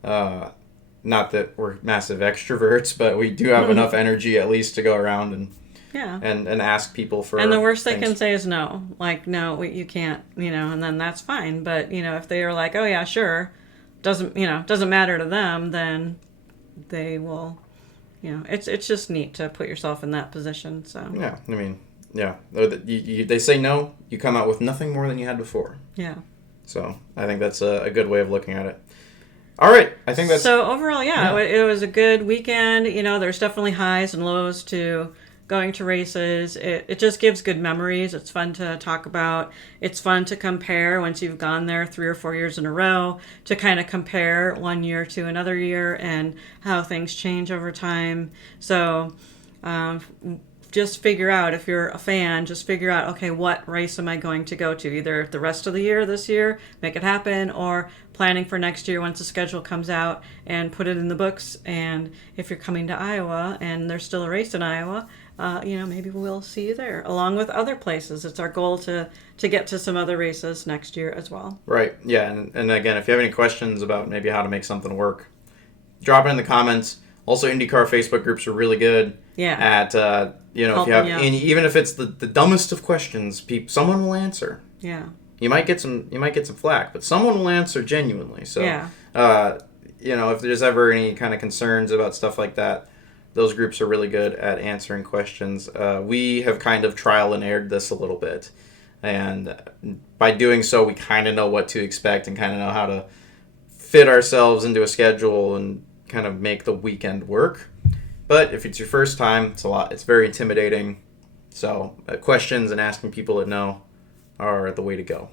not that we're massive extroverts, but we do have enough energy at least to go around and ask people for And the worst things. they can say is no. Like, no, you can't, and then that's fine. But, if they are like, oh, yeah, sure, doesn't matter to them, then they will, it's just neat to put yourself in that position. So yeah, I mean, yeah, they say no, you come out with nothing more than you had before. Yeah. So I think that's a good way of looking at it. All right, I think that's... So overall, it was a good weekend. There's definitely highs and lows to going to races. It just gives good memories. It's fun to talk about. It's fun to compare once you've gone there 3 or 4 years in a row, to kind of compare one year to another year and how things change over time. So just figure out, if you're a fan, okay, what race am I going to go to? Either the rest of the year this year, make it happen, or planning for next year once the schedule comes out and put it in the books. And if you're coming to Iowa and there's still a race in Iowa, maybe we'll see you there along with other places. It's our goal to get to some other races next year as well. Right. Yeah. And again, if you have any questions about maybe how to make something work, drop it in the comments. Also, IndyCar Facebook groups are really good. Yeah. At if you have any, even if it's the dumbest of questions, someone will answer. Yeah. You might get some flack, but someone will answer genuinely. So yeah. if there's ever any kind of concerns about stuff like that, those groups are really good at answering questions. We have kind of trial and errored this a little bit. And by doing so, we kind of know what to expect and kind of know how to fit ourselves into a schedule and kind of make the weekend work. But if it's your first time, it's very intimidating. So questions and asking people that know are the way to go.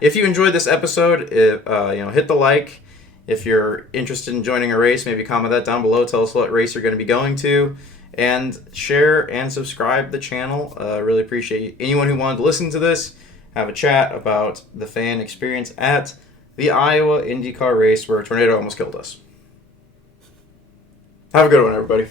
If you enjoyed this episode, hit the like. If you're interested in joining a race, maybe comment that down below. Tell us what race you're going to be going to. And share and subscribe the channel. Really appreciate anyone who wanted to listen to this. Have a chat about the fan experience at the Iowa IndyCar race where a tornado almost killed us. Have a good one, everybody.